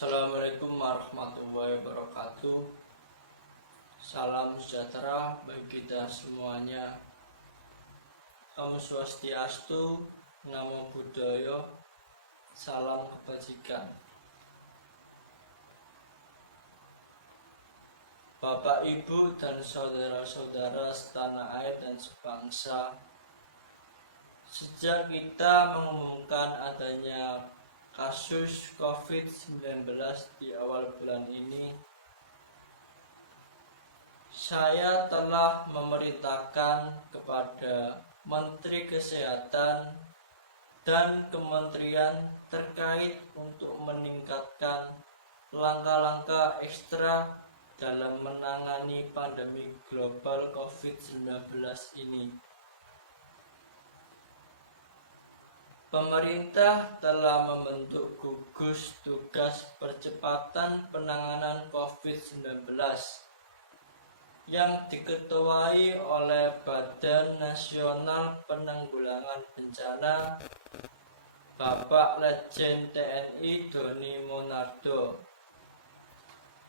Assalamualaikum warahmatullahi wabarakatuh. Salam sejahtera bagi kita semuanya. Om Swastiastu, Namo Buddhaya, salam kebajikan. Bapak, Ibu, dan saudara-saudara setanah air dan sebangsa, sejak kita mengumumkan adanya kasus COVID-19 di awal bulan ini, saya telah memerintahkan kepada Menteri Kesehatan dan kementerian terkait untuk meningkatkan langkah-langkah ekstra dalam menangani pandemi global COVID-19 ini. Pemerintah telah membentuk gugus tugas percepatan penanganan COVID-19 yang diketuai oleh Badan Nasional Penanggulangan Bencana Bapak Letjen TNI Doni Monardo.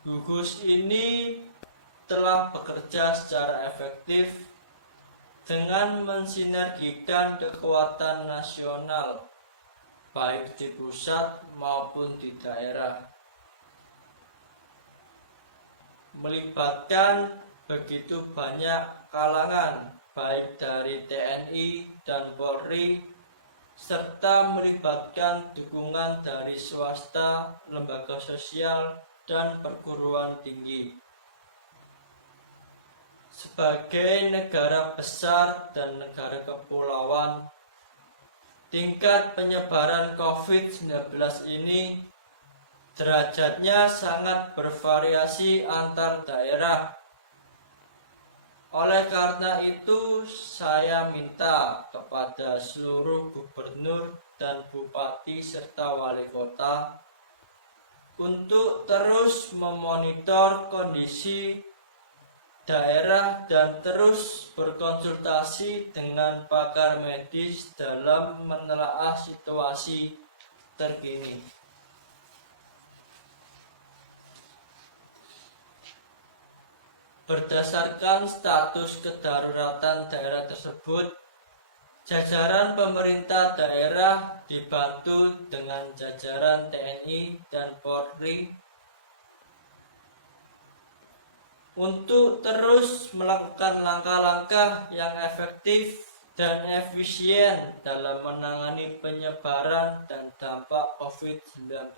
Gugus ini telah bekerja secara efektif dengan mensinergikan kekuatan nasional, baik di pusat maupun di daerah, melibatkan begitu banyak kalangan, baik dari TNI dan Polri, serta melibatkan dukungan dari swasta, lembaga sosial, dan perguruan tinggi. Sebagai negara besar dan negara kepulauan, tingkat penyebaran COVID-19 ini derajatnya sangat bervariasi antar daerah. Oleh karena itu, saya minta kepada seluruh gubernur dan bupati serta wali kota untuk terus memonitor kondisi daerah dan terus berkonsultasi dengan pakar medis dalam menelaah situasi terkini. Berdasarkan status kedaruratan daerah tersebut, jajaran pemerintah daerah dibantu dengan jajaran TNI dan Polri untuk terus melakukan langkah-langkah yang efektif dan efisien dalam menangani penyebaran dan dampak COVID-19.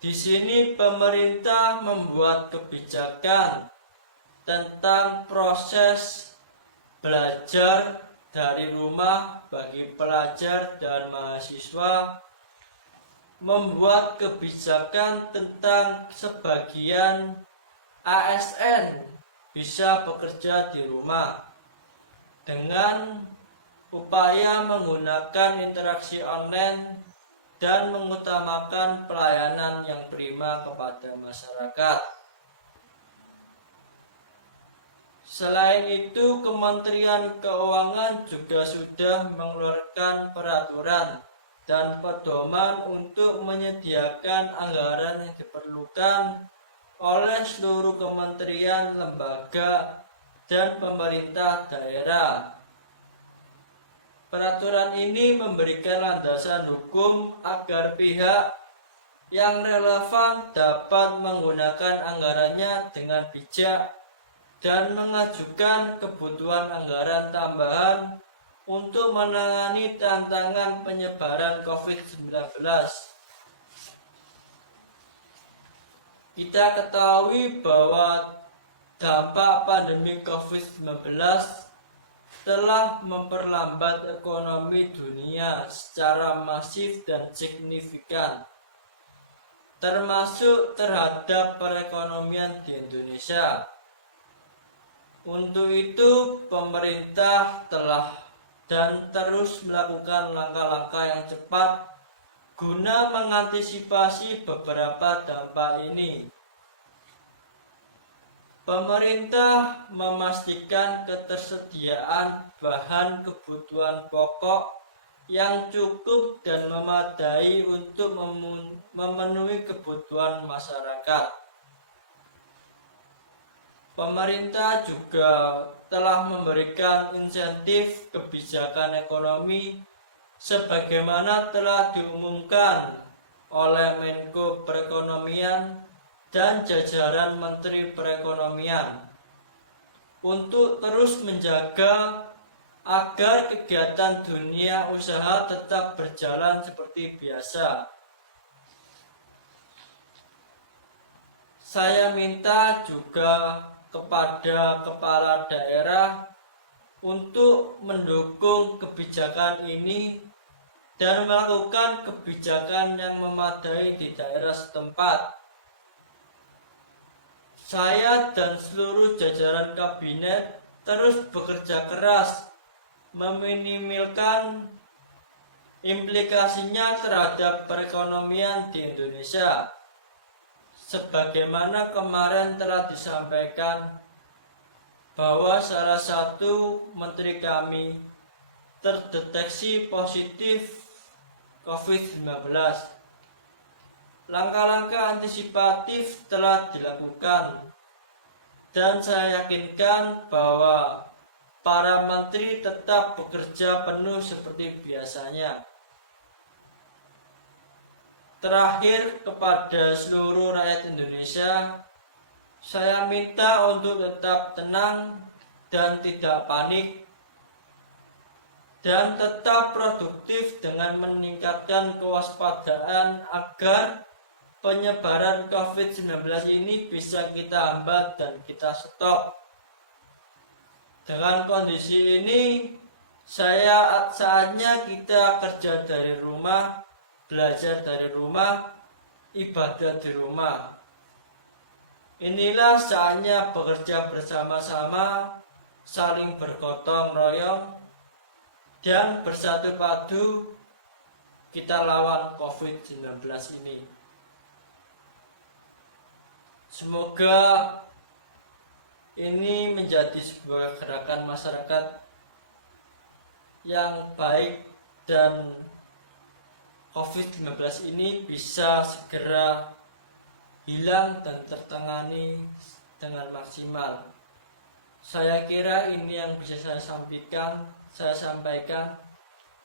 Di sini pemerintah membuat kebijakan tentang proses belajar dari rumah bagi pelajar dan mahasiswa, membuat kebijakan tentang sebagian ASN bisa bekerja di rumah dengan upaya menggunakan interaksi online dan mengutamakan pelayanan yang prima kepada masyarakat. Selain itu, Kementerian Keuangan juga sudah mengeluarkan peraturan dan pedoman untuk menyediakan anggaran yang diperlukan oleh seluruh kementerian, lembaga, dan pemerintah daerah. Peraturan ini memberikan landasan hukum agar pihak yang relevan dapat menggunakan anggarannya dengan bijak dan mengajukan kebutuhan anggaran tambahan untuk menangani tantangan penyebaran COVID-19. Kita ketahui bahwa dampak pandemi COVID-19 telah memperlambat ekonomi dunia secara masif dan signifikan, termasuk terhadap perekonomian di Indonesia. Untuk itu, pemerintah telah dan terus melakukan langkah-langkah yang cepat guna mengantisipasi beberapa dampak ini. Pemerintah memastikan ketersediaan bahan kebutuhan pokok yang cukup dan memadai untuk memenuhi kebutuhan masyarakat. Pemerintah juga telah memberikan insentif kebijakan ekonomi sebagaimana telah diumumkan oleh Menko Perekonomian dan jajaran Menteri Perekonomian untuk terus menjaga agar kegiatan dunia usaha tetap berjalan seperti biasa. Saya minta juga kepada kepala daerah untuk mendukung kebijakan ini dan melakukan kebijakan yang memadai di daerah setempat. Saya dan seluruh jajaran kabinet terus bekerja keras meminimalkan implikasinya terhadap perekonomian di Indonesia. Sebagaimana kemarin telah disampaikan bahwa salah satu menteri kami terdeteksi positif COVID-19. Langkah-langkah antisipatif telah dilakukan dan saya yakinkan bahwa para menteri tetap bekerja penuh seperti biasanya. Terakhir, kepada seluruh rakyat Indonesia, saya minta untuk tetap tenang dan tidak panik, dan tetap produktif dengan meningkatkan kewaspadaan agar penyebaran COVID-19 ini bisa kita hambat dan kita stop. Dengan kondisi ini, saatnya kita kerja dari rumah, belajar dari rumah, ibadah di rumah. Inilah saatnya bekerja bersama-sama, saling bergotong royong, dan bersatu padu kita lawan COVID-19 ini. Semoga ini menjadi sebuah gerakan masyarakat yang baik dan COVID-19 ini bisa segera hilang dan tertangani dengan maksimal. Saya kira ini yang bisa saya sampaikan.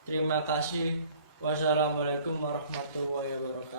Terima kasih. Wassalamualaikum warahmatullahi wabarakatuh.